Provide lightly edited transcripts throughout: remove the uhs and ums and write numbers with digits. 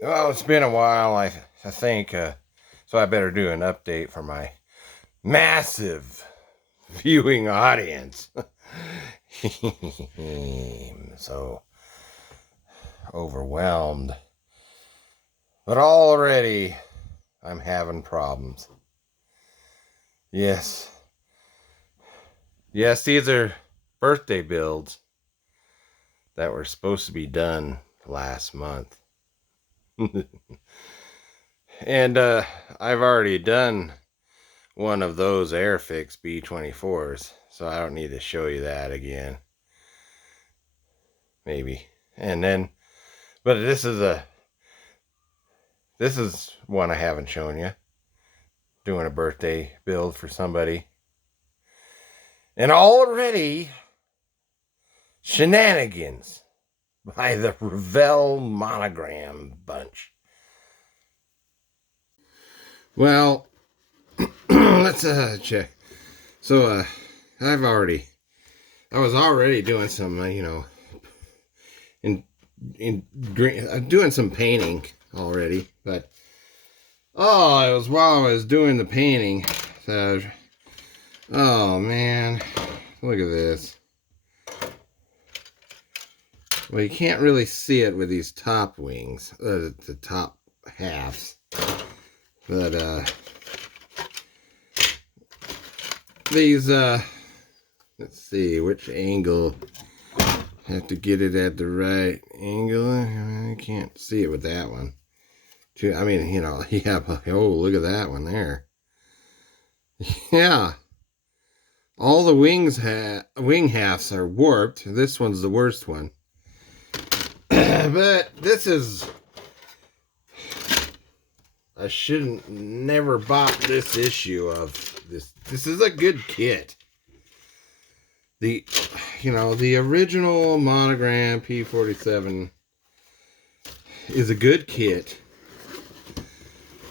Well, it's been a while, I think, so I better do an update for my massive viewing audience. I'm so overwhelmed. But already I'm having problems. Yes. Yes, these are birthday builds that were supposed to be done last month. And I've already done one of those Airfix B24s, so I don't need to show you that again. Maybe. And then, but this is one I haven't shown you. Doing a birthday build for somebody. And already, shenanigans by the Revell-Monogram bunch. Well, let's check. So I was already doing some in doing some painting already, but it was while I was doing the painting. So, oh man, look at this. Well, you can't really see it with these top wings, the top halves, but these let's see which angle. Have to get it at the right angle. I can't see it with that one. I mean, yeah, oh, look at that one there. Yeah. All the wing halves are warped. This one's the worst one. But this is... I shouldn't never bought this issue of this. This is a good kit. The original Monogram P-47 is a good kit.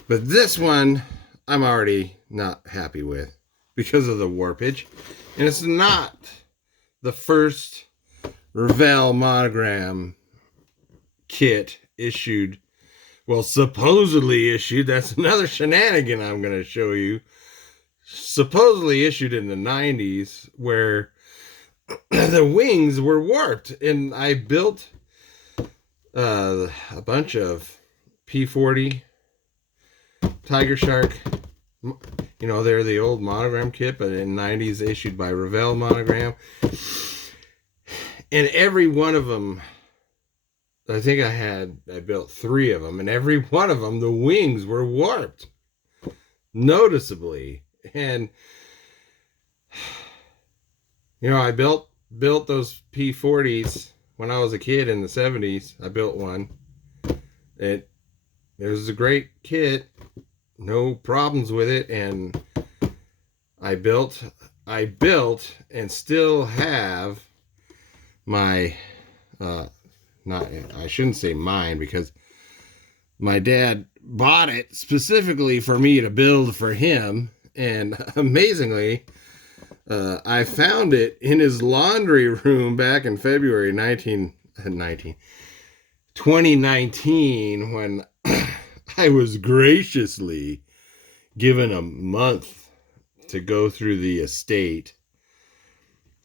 But this one, I'm already not happy with because of the warpage. And it's not the first Revell-Monogram kit issued. Well, supposedly issued. That's another shenanigan I'm going to show you. Supposedly issued in the 90s where the wings were warped. And I built a bunch of P-40 Tiger Shark, they're the old Monogram kit, but in the 90s issued by Revell-Monogram. And every one of them, I think I built 3 of them, and every one of them, the wings were warped noticeably. And, I built those P-40s when I was a kid in the 70s. I built one. It was a great kit. No problems with it, and I built and still have my I shouldn't say mine, because my dad bought it specifically for me to build for him, and amazingly I found it in his laundry room back in February 2019 when I was graciously given a month to go through the estate.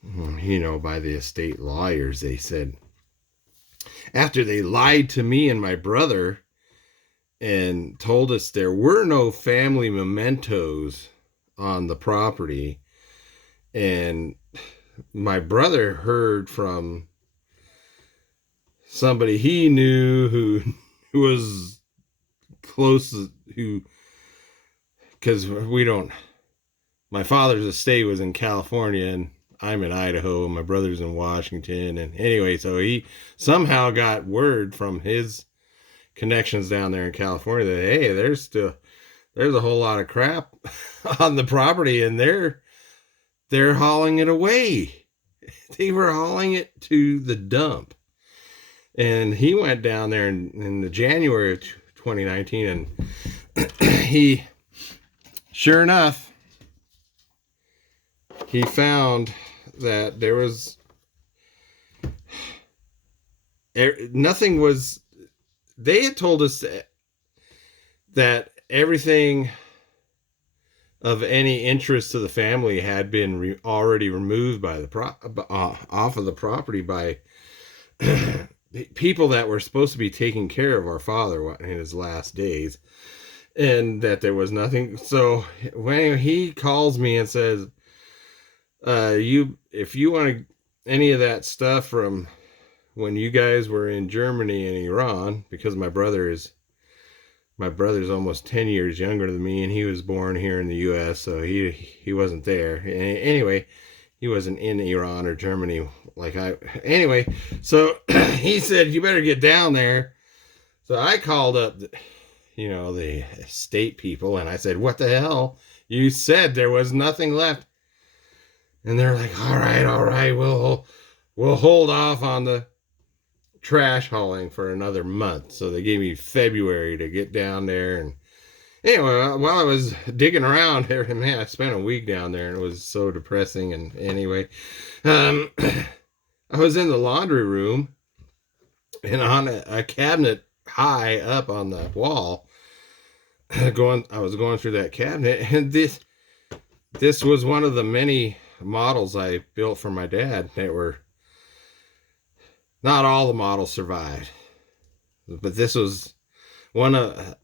By the estate lawyers, they said, after they lied to me and my brother and told us there were no family mementos on the property, and my brother heard from somebody he knew who was close, because my father's estate was in California and I'm in Idaho and my brother's in Washington. And anyway, so he somehow got word from his connections down there in California that, hey, there's a whole lot of crap on the property, and they're hauling it away. They were hauling it to the dump. And he went down there in the January of 2019, and he, sure enough, he found that there was nothing was they had told us that everything of any interest to the family had been already removed by the off of the property by people that were supposed to be taking care of our father in his last days, and that there was nothing. So when he calls me and says, if you want any of that stuff from when you guys were in Germany and Iran, because my brother's almost 10 years younger than me, and he was born here in the U.S., so he wasn't there. Anyway, he wasn't in Iran or Germany anyway, so he said, you better get down there. So I called up, the state people, and I said, what the hell? You said there was nothing left. And they're like, all right, we'll hold off on the trash hauling for another month. So they gave me February to get down there. And anyway, while I was digging around there, man, I spent a week down there and it was so depressing. And anyway, I was in the laundry room and on a cabinet high up on the wall, I was going through that cabinet, and this was one of the many models I built for my dad that were, not all the models survived, but this was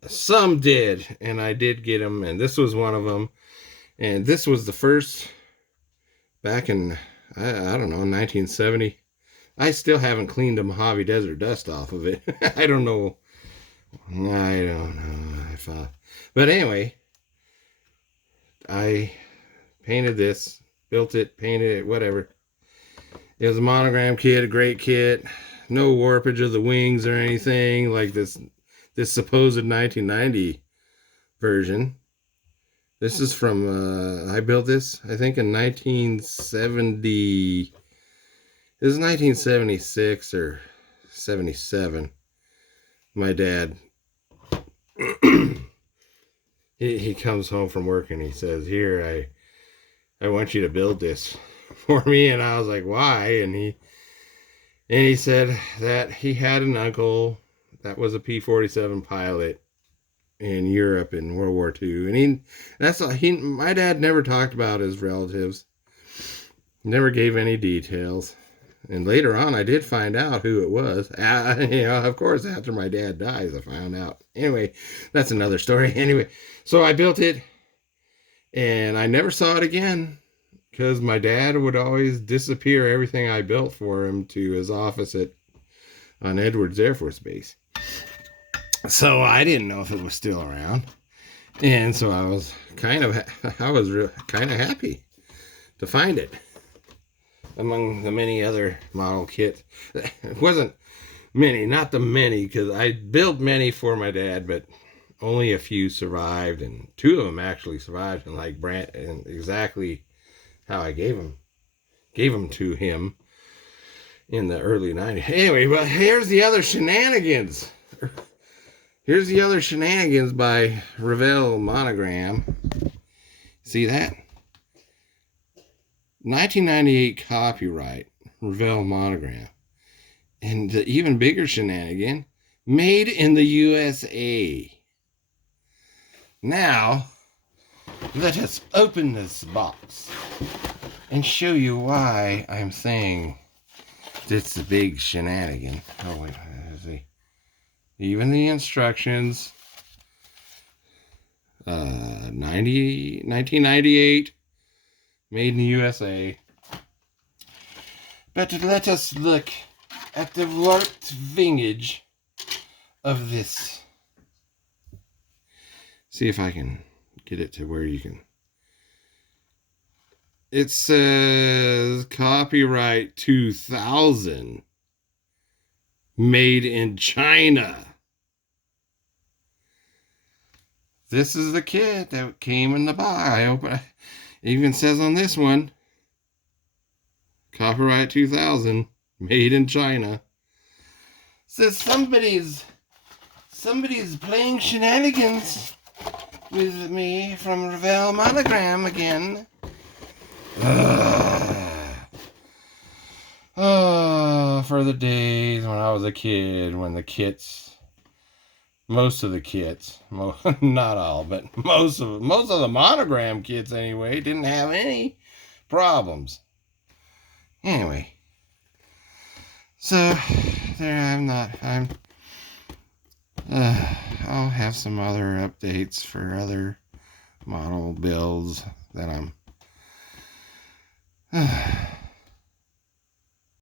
some did, and I did get them, and this was one of them. And this was the first, back in, I don't know, 1970. I still haven't cleaned the Mojave Desert dust off of it. I don't know if but anyway, I painted this, built it, painted it, whatever. It was a monogram kit, a great kit. No warpage of the wings or anything like this supposed 1990 version. This is from, I built this, I think, in 1970. It was 1976 or 77. My dad, he comes home from work and he says, here, I want you to build this for me. And I was like, why? And he said that he had an uncle that was a P-47 pilot in Europe in World War II. And my dad never talked about his relatives, never gave any details. And later on, I did find out who it was. Of course, after my dad dies, I found out. Anyway, that's another story. Anyway, so I built it, and I never saw it again, because my dad would always disappear everything I built for him to his office on Edwards Air Force Base. So I didn't know if it was still around. And so I was kind of happy to find it among the many other model kits. It wasn't many, not the many, because I built many for my dad, but only a few survived, and 2 of them actually survived, and and exactly how I gave them to him in the early 90s. Anyway, but here's the other shenanigans. Here's the other shenanigans by Revell-Monogram. See that? 1998 copyright, Revell-Monogram. And the even bigger shenanigan, made in the USA. Now, let us open this box and show you why I'm saying it's a big shenanigan. Oh, wait, let's see. Even the instructions, 1998, made in the USA. But let us look at the warped vingage of this. See if I can get it to where you can. It says copyright 2000, made in China. This is the kit that came in the box. It even says on this one, copyright 2000, made in China. Says somebody's playing shenanigans with me from Revell-Monogram again. Oh, for the days when I was a kid, when the kits most of the kits, not all, but most of the Monogram kits anyway, didn't have any problems. Anyway, so there I'll have some other updates for other model builds that I'm